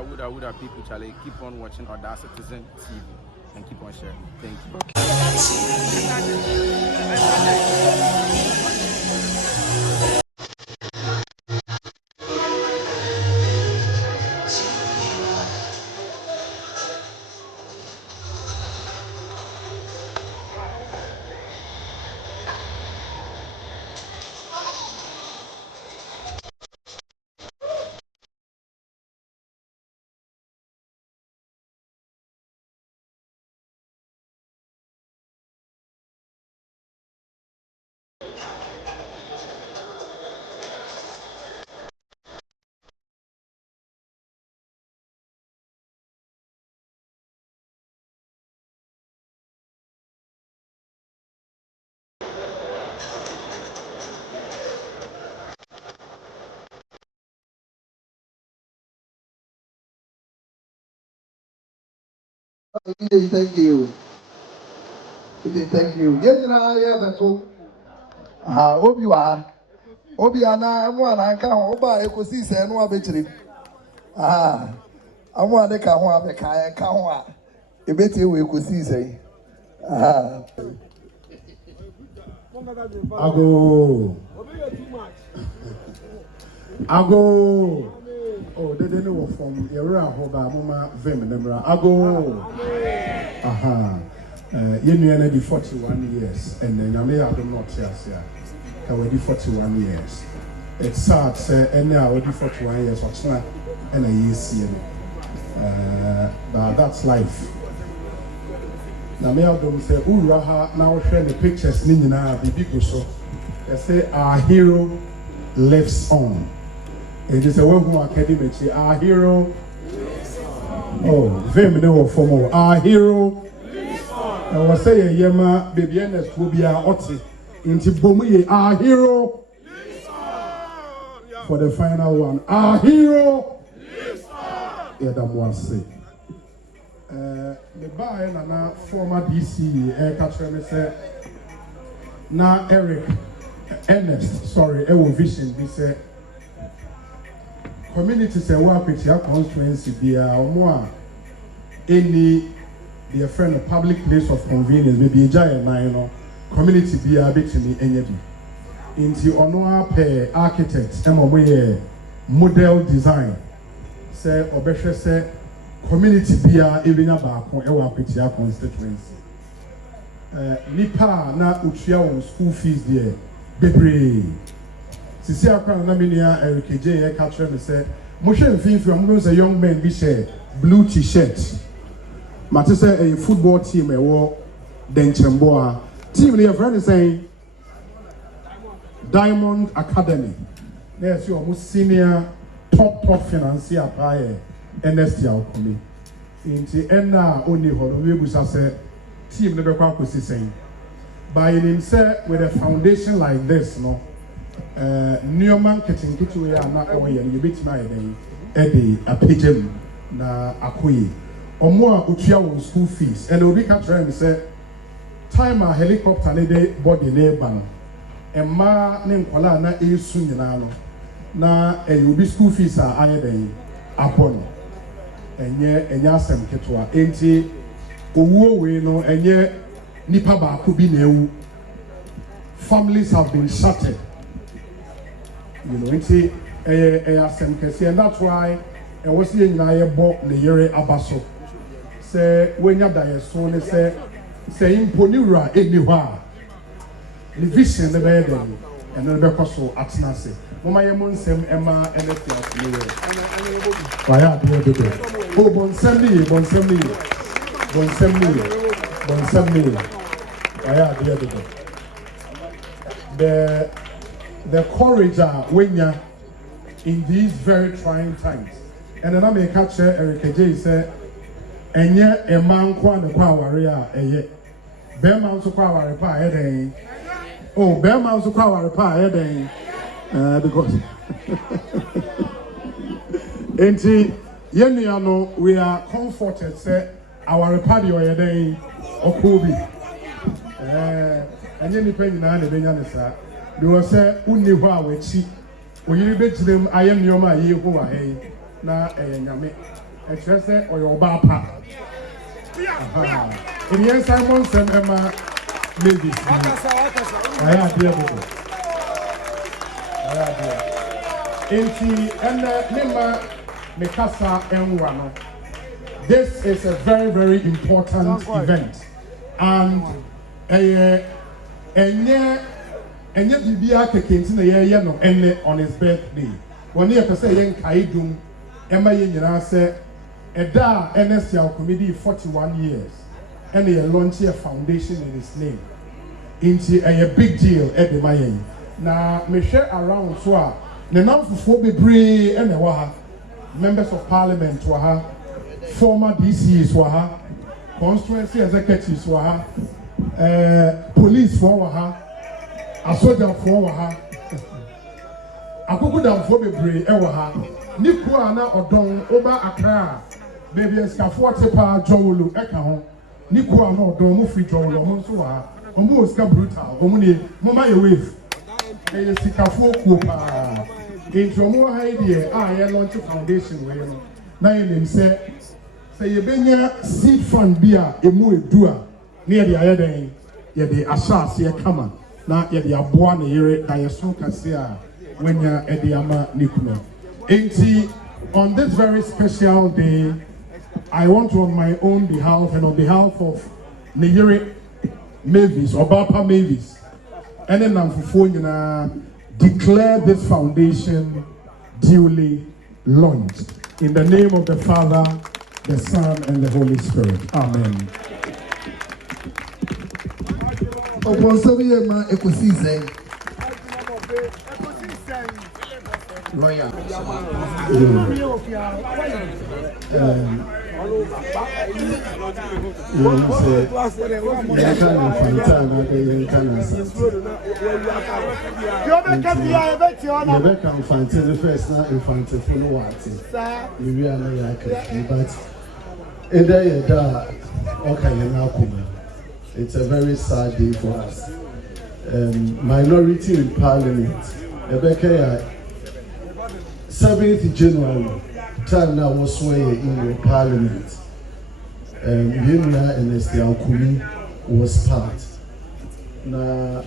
Woulda people, Charlie, keep on watching Other Citizen TV and keep on sharing. Thank you. Thank you. Thank you. Yes, I have a talk. Obiana, one I can't oba ecosystem and one betray. I want to come up a kaya, come a bit we could see say. Ago. Oh, they didn't know from Era Hoba Mama Vim Nemra. Ago. You knew the 41 years, and then I may have not yes, already 41 years. It's sad, say, and now already 41 years, what's not, and a year see but that's life. Now, may I don't say, Uraha, now share the pictures, Nina, the big so. They say, our hero lives on. It is a one who academy, our hero. Oh, very many for more. Our hero. I was saying, Yema, baby Ernest will be our Otzi. Into Bomi, our hero. For the final one, our hero. Yeah, that was say. The buy and former DC, Catherine said, now Ernest, sorry, vision, he said. Communities and work with your constituency be more any their friend of public place of convenience, maybe a giant nine community be a bit in the energy. Into honor pay architects, model design. Say Obesha say community be a even about work with your constituency. Nipa na utia school fees there. Bebre. Sisi akwana na minia Eric J catcher me say Moshe mfinfi am say young men bi share blue t-shirt. Mate say a football team e wo Denchemboa. Team your friend is saying Diamond Academy. There's your senior top financier by NSTL Inti enna oni ho we busa say team ne be kwa kosi saying by him say with a foundation like this no Newman kitchen we are not away and you beat my day Eddie a pigeon na akui or more utia school fees and we can try and say time a helicopter ne day body neighbor and ma name kwala na e soon na e will be school fees are aye upon enya asem ketwa enti owo we no enye nipa ba ko bi na ewu families have been shattered. You know, enti asem kesi and that's why e was ye nyina ye bo le yere abaso say wenya da ye so ne say imponiura eni ho a the vision ne be dem and no be koso atenase mama ye monsem ema NPP&NDC waya de de o bonsem ni waya de the courage wenya in these very trying times and then I may catch Eric J say enye e man kwa ne kwa aware a eye be man so kwa aware pa e den oh be man so kwa aware pa e den because enti yenua no we are comforted say our party or den okobi enye ni pa nyina na be nya ne sa they were say unni ho a wachi oyiri betinem ayem nyoma aye ho wa he na nyame kyerɛ sɛ ɔyɛ ɔbaa pa ɛdeɛ Simon sɛm ɛma ladies ɔyɛ adeɛ bobo ɔyɛ adeɛ enti ɛnɛ mema mekasa ɛnwa no. This is a very, very important event, and enye bibia kekentin na ye no ene on his birthday. Woni e pese ye nkai dum ema ye nyina se eda ErnestYawKumi 41 years and ye launch a foundation in his name. Into a big deal at the mayen. Na me share around so a ne namfofo bebre ene wa ha, members of parliament wa ha, former DCs were ha, constituency executives were ha, police were ha, a soldier were ha, a kukuda for bebre ewa ha, Nikwana Odon Oba Accra, baby Scafforte Pa Jowlu Ekaho, Nikwana Odon Mufi Jowlu Monsoa, Omuska brutal, Omuni, Mama Wave, a Sikafo Kupa, in Jomo Haidie, I launch a foundation where now you say you benya seed fund bia emu edua near the ayeden ye de asas ye kama na ye de aboa na yere na ye so kase a wenya e de ama nikuno enti on this very special day I want to on my own behalf and on behalf of Neyere Mavis or Bapa Mavis and then namfofo nyina declare this foundation duly launched in the name of the Father, the Son, and the Holy Spirit. Amen. It's a very sad day for us. Minority in Parliament. 7th January, time now was swearing in the Parliament. ErnestYawKumi was part. Now,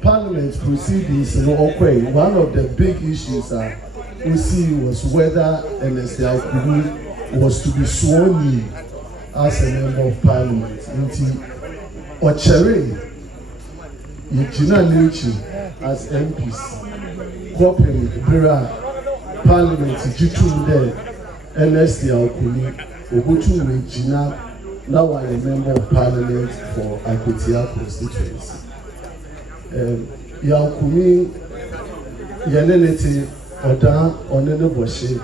Parliament proceedings in Okwe, one of the big issues we see was whether ErnestYawKumi was to be sworn in as a member of Parliament. Ochere, Yijina Nechi as MPs, Kopin, Bira, Parliament, Jitu there, ErnestYawKumi, Ogutu Regina, now I am a member of Parliament for Akwetia constituency. Yawkumi, Yanenete, Oda, Onene Boshe,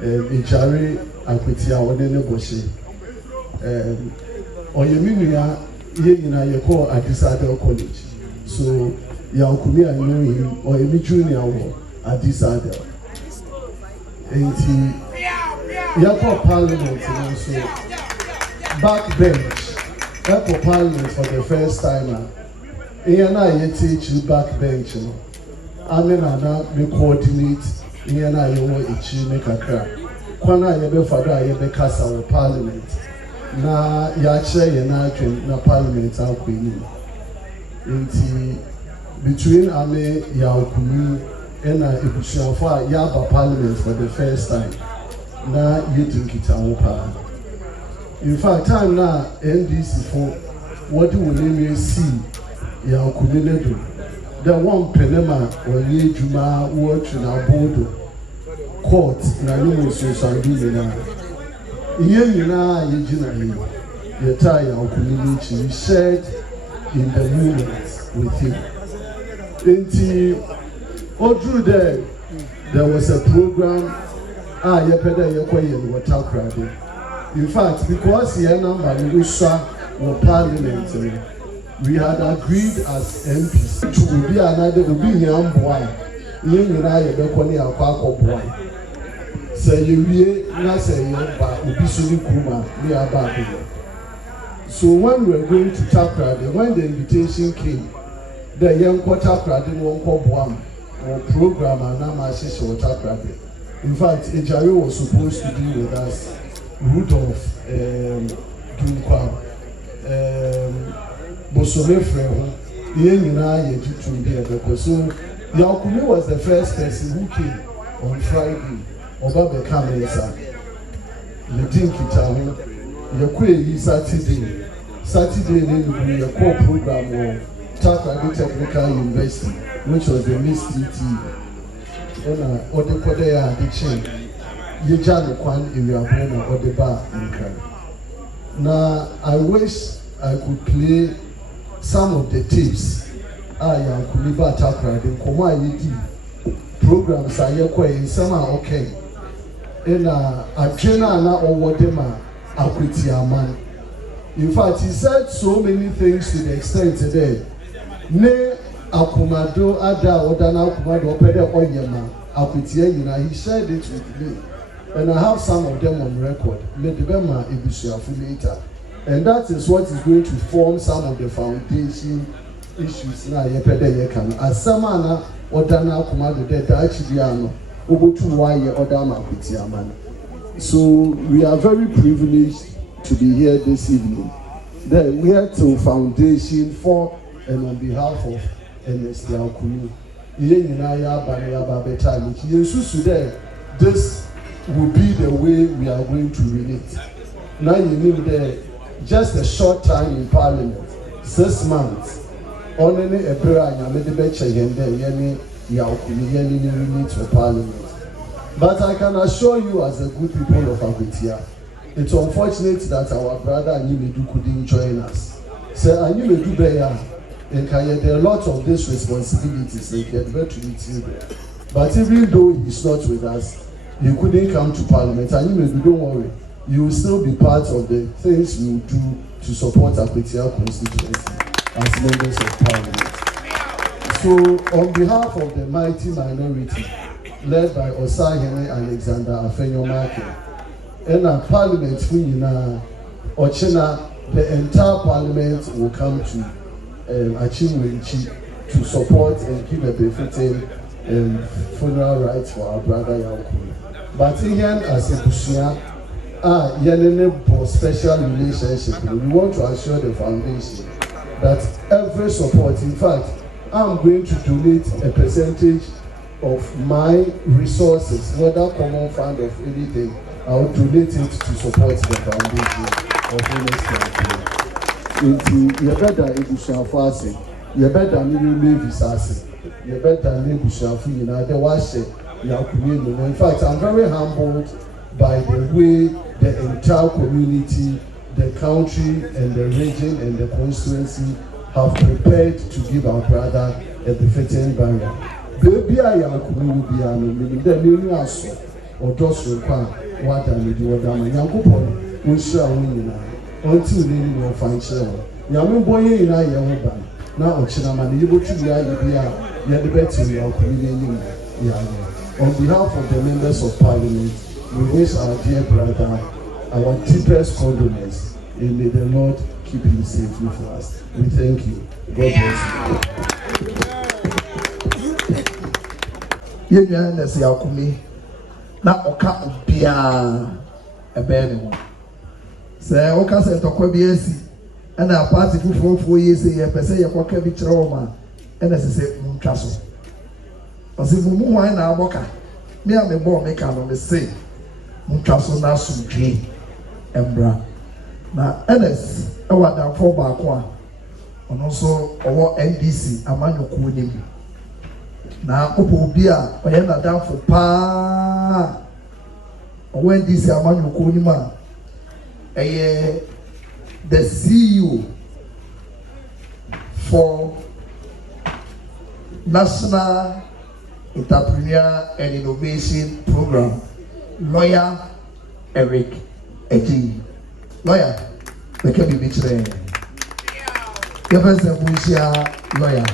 Ijari, Akwetia, Onene Boshe, Oyeminia, Yena Yako at this other college. So Yawkumi, I know him, or Emi Junior at this other. And he Yako Parliament also backbench. Yako Parliament for the first time. Yana ye teach you backbench. Amena me coordinate. Yana yo ichi me kakra. Kwana yebe fada yebe kasa wa Parliament. Na yache yana na Parliament akwini. Inti between Ame Yawkumi and Ibusianfa Yaba Parliament for the first time. Na you think it's our in fact, time now NDC for what do we see Yawkumi do? The one penema or ye Juma watch in our board court na no so sandu na. Ye na ye jina ye tie Yawkumi shared in the movement with him. Through there was a program in fact, because the number we saw Parliament, we had agreed as MPs to be another young boy. You and I are becoming a boy. Say you not say Kuma, we are back. So when we were going to Takrade, when the invitation came, the young Takrade didn't want to or program and Namashi or Takrade. In fact, Ejari was supposed to be with us Rudolph Dunkwa Bosome Freho Yenina Yejitum there. So Yakumi was the first person who came on Friday. Oba Bekamesa. The Dinkita Yakwe Saturday we a core program of Takrady Technical University, which was the Miss TT. Or the Kodea, the chain. Yejane Kwan Iriabona or the bar in Kran. Now, I wish I could play some of the tips. I am Kuliba Takrady, Koma Yiki programs are in summer okay. And a trainer na or whatever, man. In fact, he said so many things to the extent today. Ne akumado ada odana akumado pede oyema akutia yina. He shared it with me, and I have some of them on record. Medibema ebusuafu later, and that is what is going to form some of the foundation issues na yepede yekan. Asamana odana akumado de dachibiano obotu waye odama akutia man. So we are very privileged to be here this evening. Then we are to foundation for and on behalf of ErnestYawKumi. This will be the way we are going to relate. Now you need the just a short time in Parliament, 6 months. Only a prayer and made the better Yawkumi relate for Parliament. But I can assure you, as a good people of Abutia, it's unfortunate that our brother Anyimedu couldn't join us. So Anyimedu Beya, and there are a lot of these responsibilities they get better to meet you. But even though he's not with us, he couldn't come to Parliament. Anyimedu, don't worry, you will still be part of the things we will do to support Abutia constituency as members of Parliament. So, on behalf of the mighty minority, led by Osahene Alexander Afenyo-Markin, and our Parliament, Ochena, the entire Parliament will come to achieve Wenchi to support and give a befitting funeral rites for our brother Yawkumi. But again, as a Bushia, for special relationship, we want to assure the foundation that every support, in fact, I'm going to donate a percentage of my resources, whether common fund of anything, I will donate it to support the foundation of ErnestYawKumi. You better Ebushafu, you better Levis, you better Ebushafu, you know, the wash Yawkumi. In fact, I'm very humbled by the way the entire community, the country, and the region and the constituency have prepared to give our brother a befitting burial. Baby, I am meaning the new answer or just require what I need to do. Yankupon will share winning until they will find share. Yamu boy in I am now Chinaman, able to be the better Yawkumi. On behalf of the members of Parliament, we wish our dear brother our deepest condolence, and may the Lord keep him safely for us. We thank you. God bless you. ErnestYawKumi na oka obia ebe ne ho se oka se tokwa bi asi na party fufofo yi se ye pese ye kwaka bi kire o ma na se ntwa so osifu mu hwan na aboka me a me bo me ka no me se ntwa so na sumdwe embra na Ernest e wada fo ba ko a ono so owo NDC amanyoko nim na opo obi a oye na danfo pa owo NDC amanyoko nim a eye the CEO for National Entrepreneur and Innovation Program, lawyer Eric Eji. Lawyer, the can be between. Your first lawyer.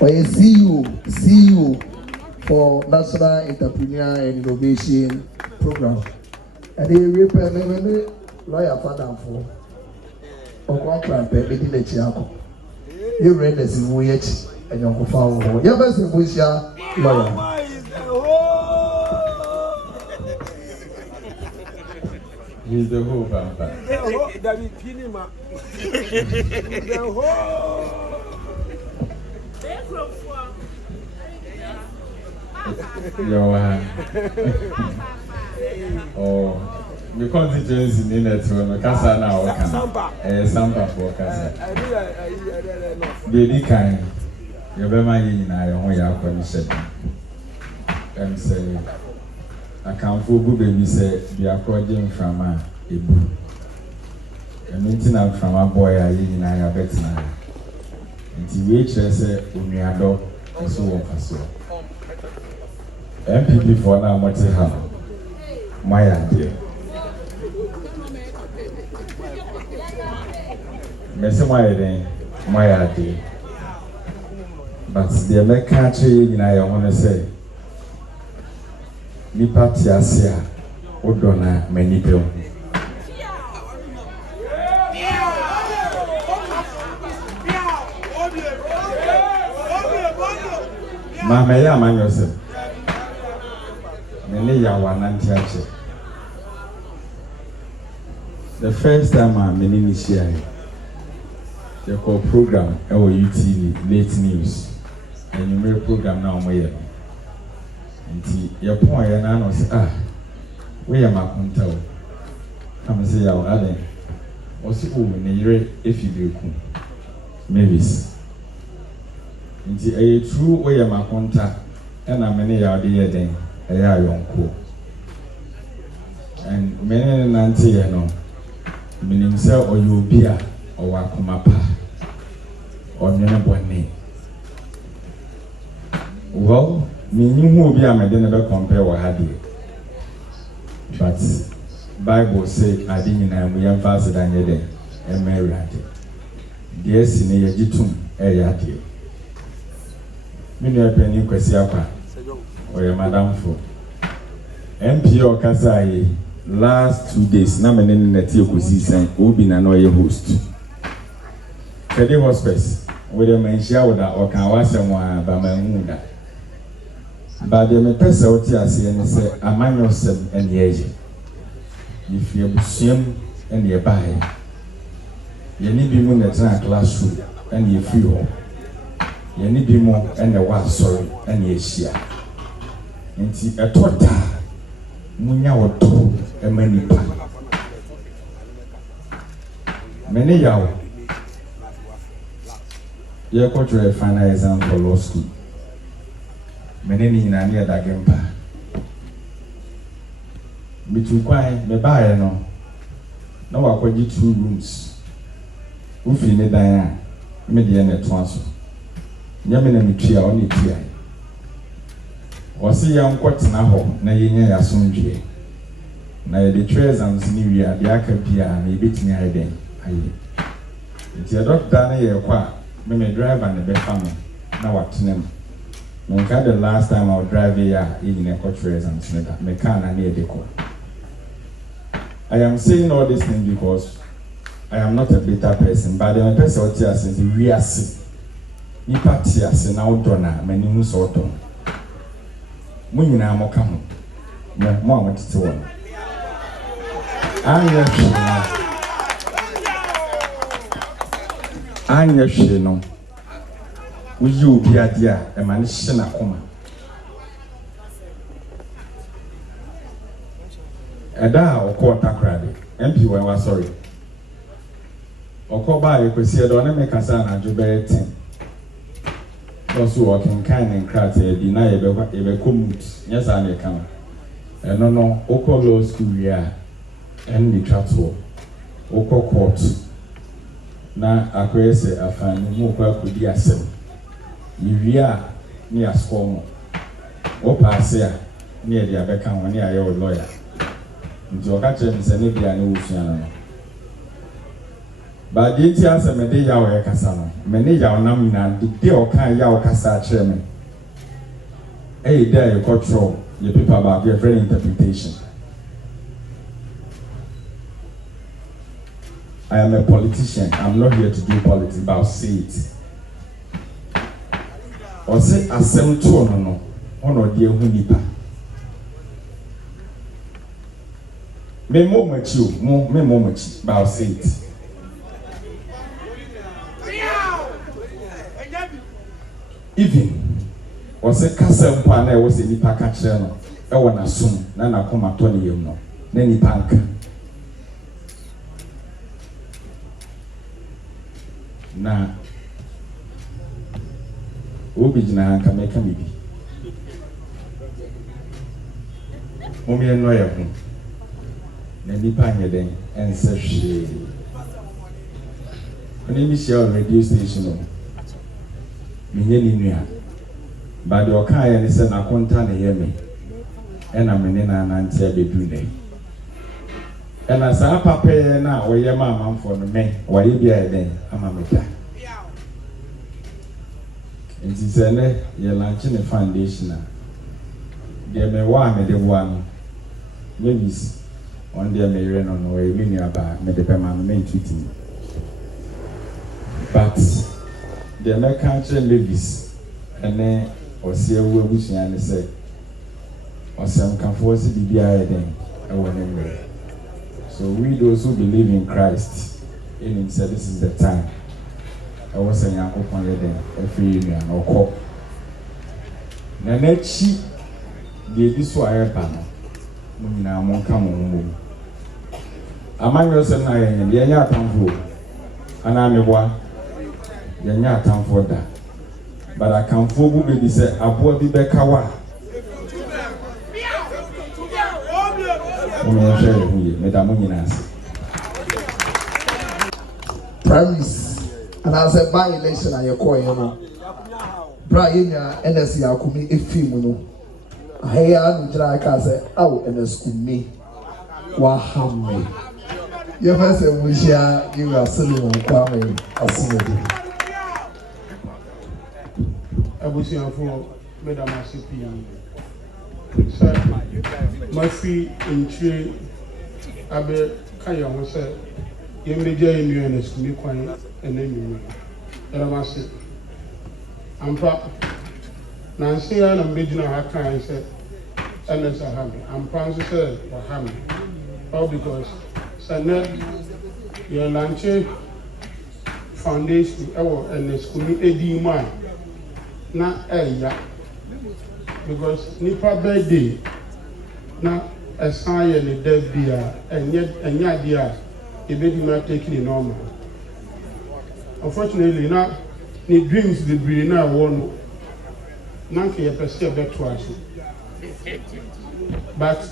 Or a CEO for National Entrepreneur and Innovation Program. And they represent lawyer father for contract in the Chiako. You read the Zimuich and your father. Your first lawyer. He's the whole vampire. The whole. Oh, the constituency in it to Casa now. Sampa for Casa. Baby kind. You be my in I own your commission. And say, I can't fool baby say, be according from a boo. A meeting out from a boy I in I bet now. And the waitress said, we are dog and so on for so. NPP for now, what's it have? My idea. Messing my idea. But the American tree in I want to say, me party asia, Odona, many people. Mama, ya man yourself. The first time I'm in Indonesia, they call program our UTV late news, and you make program now more. And your point and I was we are my control. I'm say our other. Also, if you do, maybe. Nti a true way of my contact, and I'm many out there then, a young cool. And many nanti, you know, meaning sell or you be a or wakumapa or name. Well, meaning who be a never compare what had you. But Bible say, I didn't know we are faster than your day, and marry at it. Yes, in a jitum, a yadi. Many a penny kwesiapa or your madam for MP or Kasai last 2 days. Na many netio kusi sen obi na no ye host. Kedi hospice with a mention with that or can was someone by my moon. But the mepesa oti ase and say among yourself and the age. If you swim and you buy, you need to be in the classroom and you feel. You need be more and the one sorry and ye share. And see a total Munya or two a many pan. Many yaw. You got to a final exam for law school. Many in a near that game. Me too quiet, me buy no. No, I could 2 rooms. Who feel me there? Me the end transfer. Yamina mitria oni tia. Wasi ya nkwatena ho na yenye ya sonjwe. Na ye treasures ni wi ade aka bia na ebetini aiden aye. Nti doctor na ye kwa me driver na be fam na watenem. No ka the last time I was driving here in a treasures na me car na ne edeko. I am saying all this thing because I am not a bitter person, but the person out here says we are sick. Nipa tia se na odona mani hu so odon munyina amoka ho mo amotete won anya hwe no uyi obi ade a e ma ne hye na koma eda okọ takrade MP wa sorry okọ ba ekwesi edo na me kasa na jobere 10 also working kind and crat deny ebe commute yes I may come no oko law school ya and the travel oko court na akwese afani mu kwa kudi asem yiwia ni asco mo o pass ya ni e dia beka ho ni aye lawyer nti o ka chere se ne bia ne wusua no ba di ti ase me de ya o kasa no me ne ya onam na de o kan ya o kasa chere me there you control your paper about your friend interpretation. I am a politician. I'm not here to do politics, but I'll say it. Or say asem to no ono de hu nipa Me mo machi mo me mo machi but I'll say it. Even was a castle pana was a nipa catcher no I wanna assume na na koma 20 years no na nipa anka na obi jina anka meka bibi momi eno ya ho na nipa anye den ense hwe oni mi share radio station no menye ni nua ba de oka ya ni se na konta na ye me ena me ne na nante abedu ne ena sa papa ye na oye ma amanfo no me waye bia ye den ama me da nti se ne ye launch ne foundation na de me wa me de wa no maybe on de me re no no we ni aba me de pe ma no me ntiti but the country levies ene osie wu abusuan ne se osem kanfo se bibia eden e won mre. So we those who believe in Christ in said this is the time I was saying yakopon eden e free me an okọ na nachi de di so ayeba no mo nyina mo nka mo mo amanyo se na ye nya atamfo ana meboa yenya atamfo da but akamfo bu be say aboa bi be kawa mo share hu me da mo nyina ase Promise and as a by election aye ko ye no bra yenya NSYawKumi efimu no ahaya no jira ka say aw NSYawKumi wa hamme ye fa say mo shia you are selling on kwame asumedi abusiafo madam asipi sir mafi nchi abe kaya ho sir yembeja yenu NSYawKumi kwan enenu eramase ampa nansi ya na mbejina ha kan sir NSYawKumi ampa nso sir wa ham all because sir your launch foundation ewo NSYawKumi edi man na eya because nipa birthday na esan ye ne da bia enya dia ebedi ma take ni normal. Unfortunately na ni dreams the brain na won na nke ye pese beto aso but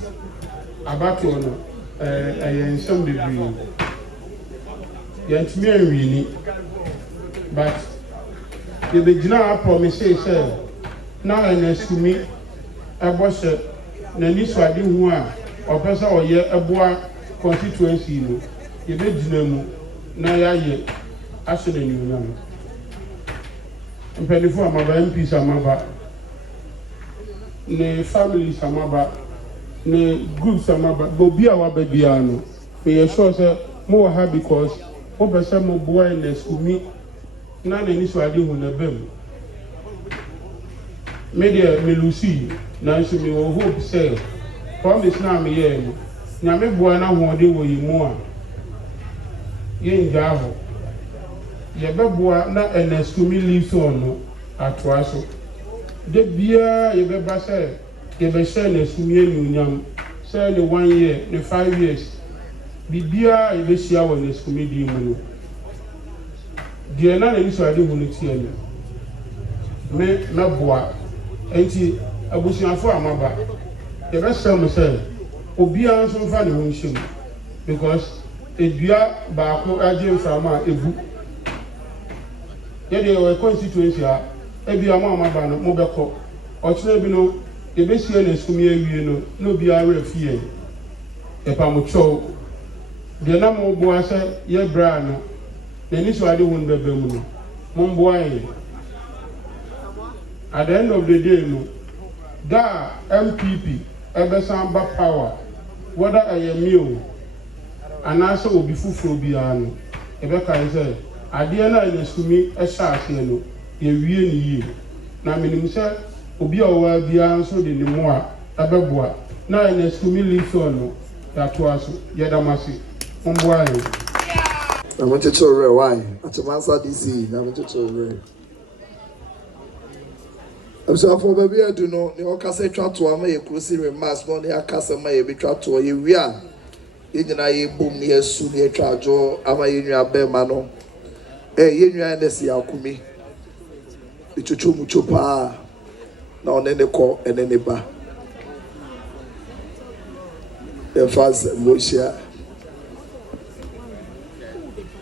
about no ayen some the brain yantimi anwini but the begina promise say na NSYawKumi ebose na ni swade hu a opesa oye eboa constituency no ye begina mu na yaye aso na nyuna no mpelifo amaba MP samaba ne family samaba ne group samaba bobi a wababia no me sure say mo ha because mo pesa mo boa NSYawKumi na ni swade hu na bem media me lucy na so me wo hope say promise na me ye no nya me boa na ho de wo yimu a ye nja ho ye be boa na NSYawKumi lives on no atoa so de bia ye be ba say ye be share NSYawKumi enyunyam say the 1 year the 5 years bibia ye be share wo NSYawKumi di mu no de na ni so ade hu no tie no me boa enti abusiafo amaba ye be sem say obia nso fa ne ho nhim because edua baako age mframa ebu ye de we constituency a ebia mo amaba no mo beko ochire bi no ye be sie NSYawKumi awie no no bia we afie e pa mo cho de na mo bo ase ye bra no ni so ade won bebe mu no mo mbo aye at the end of the day no da NPP ebesan ba power whether I meal and also will be full biano ebe kan say ade na NSYawKumi e sha ase no ye wie ni yi na minim say obi a wa bia nso de ni mo a ebeboa na NSYawKumi live on no Tatuaso, Yadamasi, Umbuayo. I'm going to tell you why. At the Mansa DC, I'm going to tell you. I'm sorry for baby. I do know. You can say try to make a cruising remarks. No, you can't say my baby try to. You are. You know, you boom near soon. You try to. I'm a union bear mano. Hey, you know, NSYawKumi. You chuchu mucho pa. Now then they call and then they ba. The first Moshe.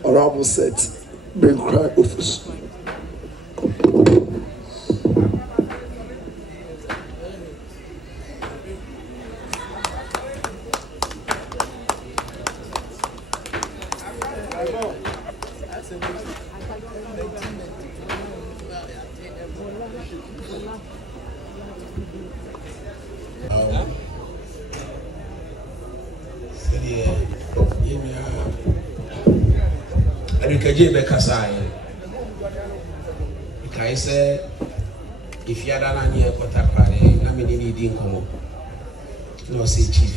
Honorable set. Bring cry office. I say, if you are not near Potapare, I mean, you need come. No, say chief.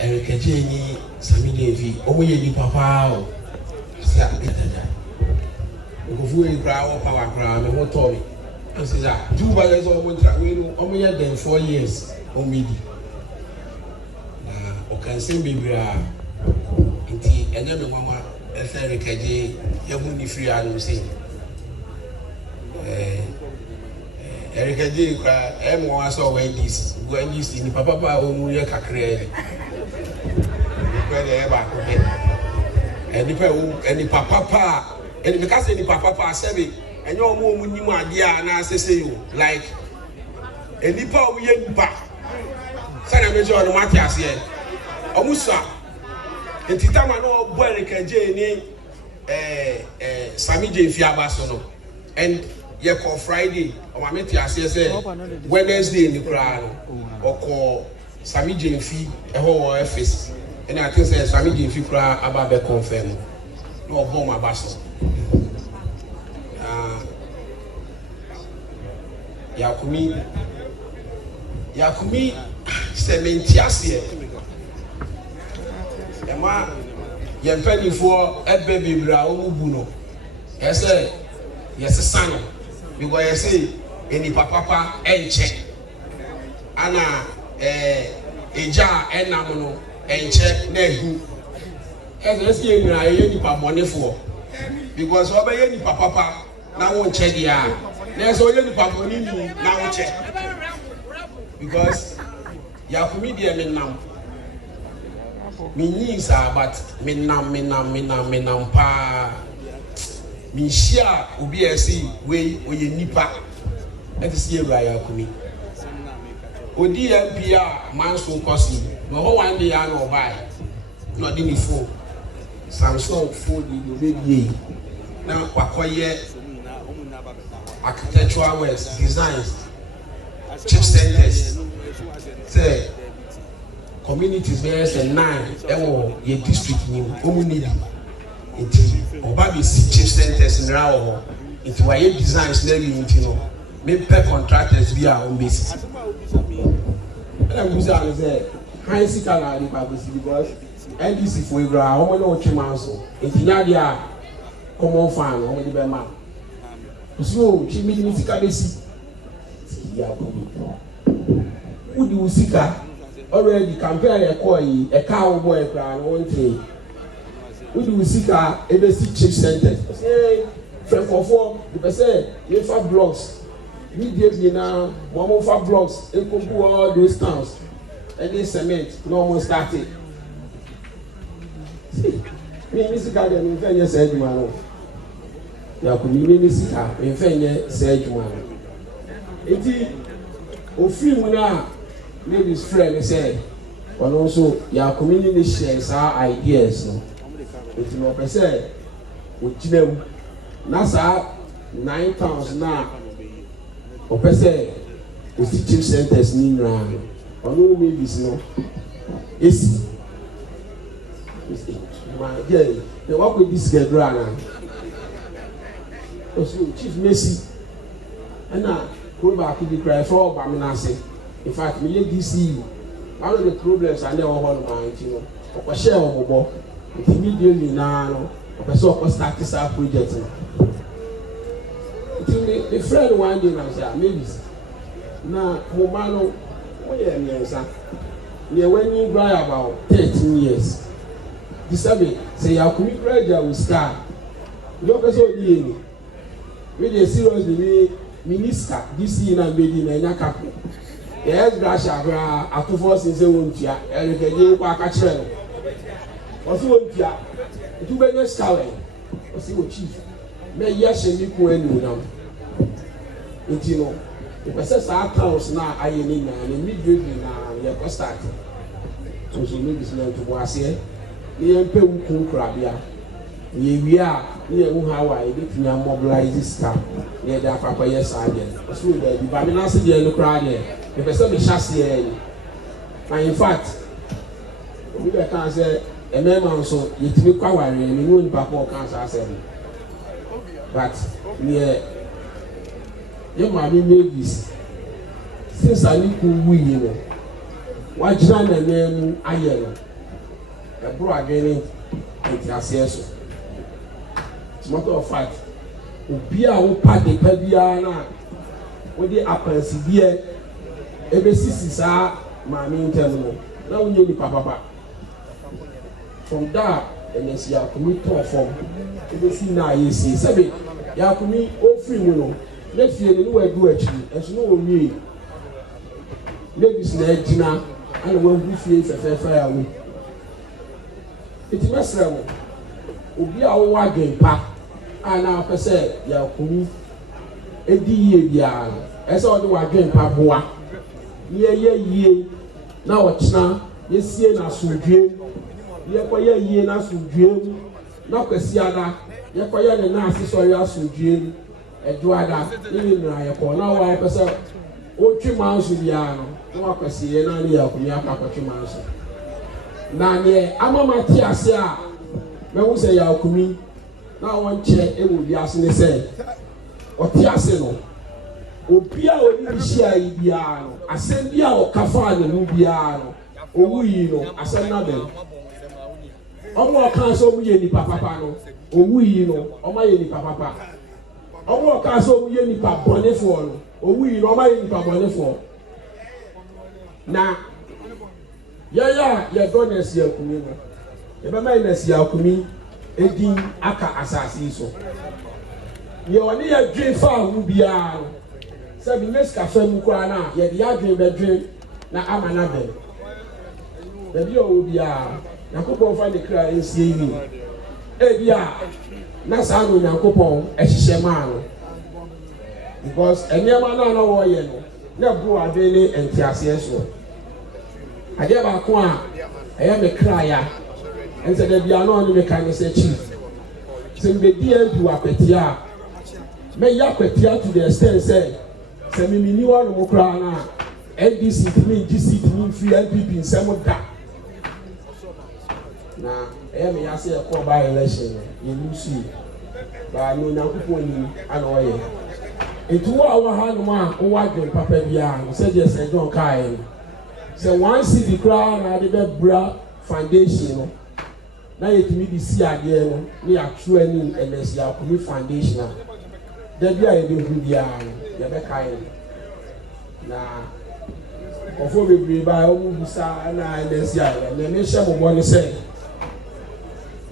Erika Jenny, Sammy Levy, Omoye Papa, Ufu Brow, Power Crown, and what Tommy. And says, two brothers only than 4 years, or maybe. Or can say, baby, and then Mama. Erika J, Yamuni free and say Erika J, M1 saw Wendy's in Papa Omuya Cacre. And the Papa, and because any Papa said it, and your mom, you my dear, and I say you like a nipa we ain't back. Sana Major on the Matias here. Omusa. And Titama no boy Erika J ni Sammy J Fiabaso no. And ye call Friday or my mate say Wednesday in the crowd or call Sammy J Fi a whole office. And I think say Sammy J Fi crowd about be confirm. No bomb abaso. Yakumi sementiasie. Emma, your penny for a baby brown buno. Yes, sir. Yes, son. Because I say, any papa and check. Anna, a jar and namono and check. Nehu. As I say, I ain't money for. Because over any papa now won't check the eye. There's only papa now check. Because Yakumi dear men now. Me needs are but me nam pa me share ubi esi we oye nipa et is here ErnestYawKumi odi NPP manso kosi no ho one day an buy no di ni phone Samsung phone di baby na kwakoye architectural works designs chip centers say communities bears and 9 your district name omunidi enti oba be chip centers in rawo enti why designs na you know me per contractors be our own basis and I'm going say high sika na the because NDC for Ibra omo na oche manso enti nya dia common fan omo di be ma so chi mi sika besi ya ko udi usika already campaign a coy a cow boy plan one thing. We do sika ABC chip center. Say friend for the person you for blocks. We give now one for blocks and come all those towns. And then cement no more started. See, me sika dem in fenye say man. Ya ko me sika in fenye say man. Eti ofim na maybe friend say, but also your community shares our ideas. No, it's no person. We them. Nasa 9 pounds now. Or person, we teaching centers in round. Or no maybe no. It's my dear. They work with this girl now. Also, Chief Messi, and now go back to the cry for Baminase. In fact, me DC one of the problems I never want to mind, you know, or share on mobile, immediately now, or so start this project. The friend one day I said, maybe now, Momano, near when you cry about 13 years. This say, I'll commit graduate with star. You don't so DNA. Really seriously, minister, this year and baby, and Yakapu. Yes, Grasha, at 2 4 since a winter, and you can catch them. Also, winter, 2 years, or see what chief. May yes, and you can know. You know, the person our house now, I need and immediately now, you're starting. So she made this name to was here. The MP will crab here. We are near Hawaii, we are mobilized this time. Near the Papa, yes, I did. So the Baminasi, the crowd here. The person is chassis. And in fact, we can say a man so you to be quite and you won't back all cancer. But near your mammy made this since I need to win. Why John and then I yell a bro again and Yaseso. As a matter of fact, be our party, Pabiana, with the upper severe ABCs, mammy in terminal. Now we need Papa. From that, NSYawKumi to form. ABC now, you see, Sabi, Yakumi, all free winnow. Let's see any way do actually, as no me. Ladies, Nedina, and when we face a fair fire. It must travel. Ubi our wagon pack, and our per se, Yakumi, a D.A. as all the wagon pack boa. Ye, now what's now, yes, ye, na sujim, ye, na sujim, now Cassiada, Yakoya, and Nasi, sorry, sujim. Eduarda, even I call now I person. O Chimansu Biano, no I can see any of Yaka Chimansu. Nanye, Ama Matiasia, when we say Yakumi, now one chair, it will be asking the same. Or Tiasino, O Pia or Nishia Ibiano, Ascendia or Cafan and Nubiano, O Wino, Asanabel. Omo Kanso Yeni Papa, O Wino, O my Yeni Papa. Omo Kanso Yeni Papa Bonefon. We normally in Pabonefo. Now, yeah, ErnestYawKumi. ErnestYawKumi, Eddie Aka Assassin. You are near dream far who be a 7 years cafe Mukwana, yet the dream bedroom. Now I'm another. The deal will be a Nakopo find the cry in CV. Ebia, Nasano Nakopo, a Shishaman. Because any man no war yeno na bu adele entiase so ade ba ko a eya me kraya ense da bia no ni me kan say chief se me di andu apetia me ya apetia to the extent say se me ni wa no kra na NDC me GC me free NPP nsem da na eya me ya say e ko by election you lose ba no na kupo ni ana oye. It was our hand man who was doing Papa Bian, said yes, and don't care. So once see the crown, I did a bra foundation. Now it me the see again, me actually NSYawKumi foundation. There be a new Bian, the Bekai. Now, before we bring by Omusa and NSYawKumi, and the nation of one say,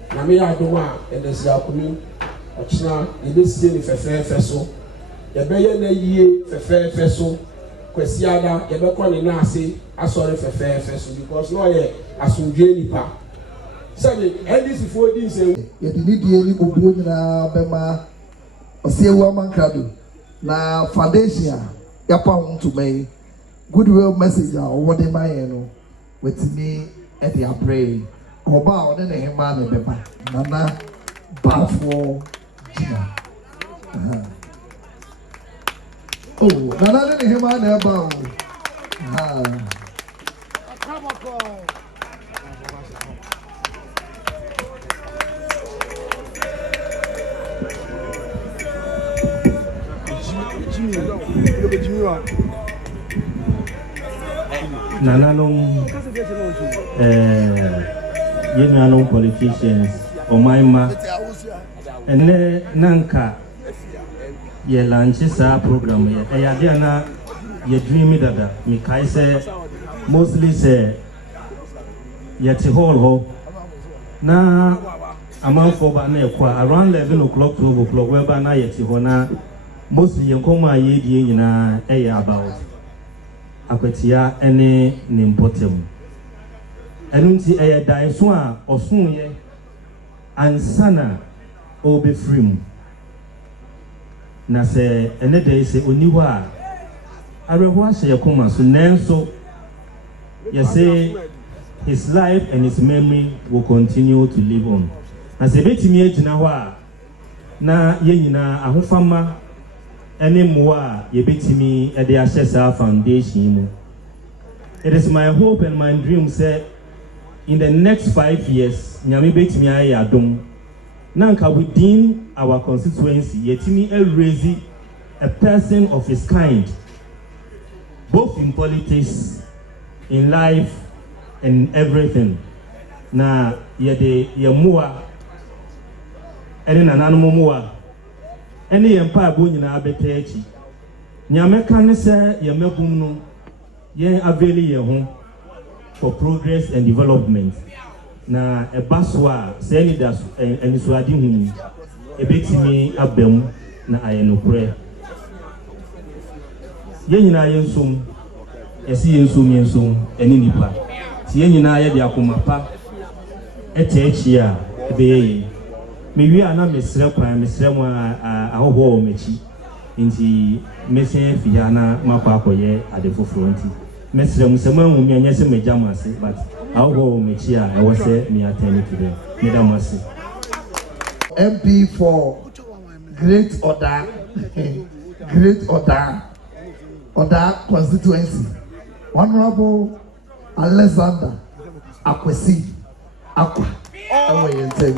Namia Doma, NSYawKumi, Ochina, it is still if a fair vessel. The Bayer ye fair vessel, Quesiada, the Becon Nasi, I saw a fair vessel because no, I soon journey pa. Sabi, and this before this, yet you need the Obu na Bema, or say woman cradu. Na foundation, Yapa to me, goodwill message or what am I with me at the brain. Or bow, then a man Bema, Nana, Bafo, Gina. Oh, Nana didn't hear my neighbor. Jimmy, nananom yenuanom politicians omaima ene nanka ye lanchi sa program ye eyade na ye dream dada me kai say mostly say yet hall ho na amanfo ba na ekwa around 11 o'clock 12 o'clock where ba na yet ho na mostly ye nkoma ye die nyina about akwatia ene ne importem enunti dai so a osun ye ansana obe free na se ene dey se oni ho a areho ase yakoma so nanso you say his life and his memory will continue to live on na se betimi agina ho a na ye nyina ahofama ene moa ye betimi e dey ahye foundation mu. It is my hope and my dream say in the next 5 years nyame betimi aye adom nanka within our constituency yetimi raise a person of his kind both in politics, in life and everything. Na yede yemua ene nananom moa ene yempa abo nyina abete achi nyame kan se yemagum no ye aveli ye ho for progress and development na ebaso a se ni da eniso ade hu ebetimi abam na ayenokure ye nyina yensom yesi yensom eni nipa ti ye nyina ye de akomapa ete achi a ebeye mewi ana mesre kwan mesre mu ahoho o mechi nti mesen fia na makwa akoye ade foforo nti mesre mu sema hu mi anya se majamase but ahoho o mechi a e wose me attend to them medamase MP for great order great order constituency Honorable Alexander Akwesi Akwa Awayentem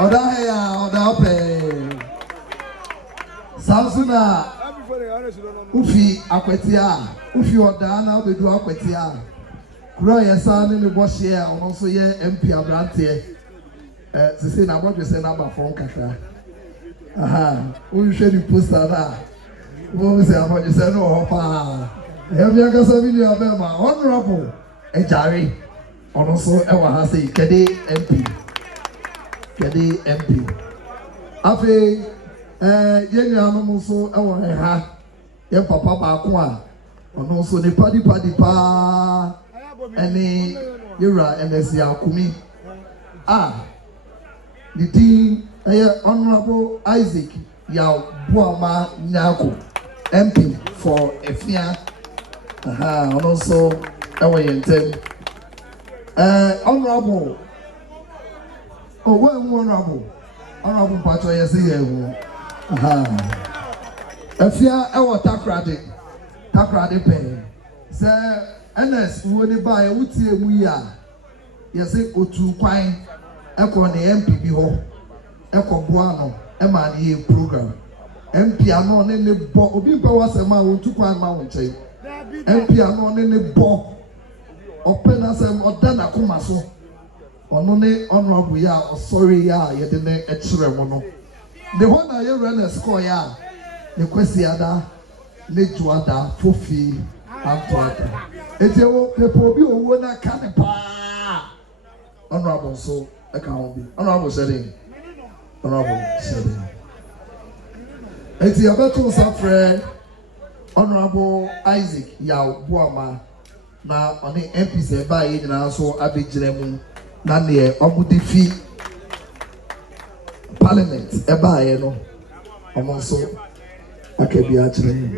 order pe Samsuna ufi akwetia ufi order na obedu akwetia kuro yesa ne bohye a ono so ye MP abrante sisi na bodwe se na ba fon kakra we should post that we say about you say no pa e bia ka sa video be ma honorable ejare ono so e wa ha say kede MP afi ye nyanom so e wa ha ye papa ba ko a ono so ne padi pa ene yura NSYawKumi the team Honorable Isaac Yabuama Nyako MP for Efia and also Awayentem Honorable Honorable Pacho Yesi Efia Ewa Takrade Pen Sir Ernest woni ba e wutie mu ya yesi otu kwan eko ne MPP ho eko boa no e ma ne program MP ano ne ne bo obi ba wasema otu kwan ma wo nche MP ano ne bo open asem odana koma so ono ne honorable ya sorry ya ye de ne e kire mo no the one na ye Ernest call ya ne kwesi ada ne juada fofi Antoata. Eti wo pepo bi owo na ka ne pa. Honorable so e ka ho bi. Honorable shedding. Eti abeto safre Honorable Isaac Yabuama na oni MP se ba yi na so abegire mu na ne omude fi parliament e ba ye no. Omo so akabia kire.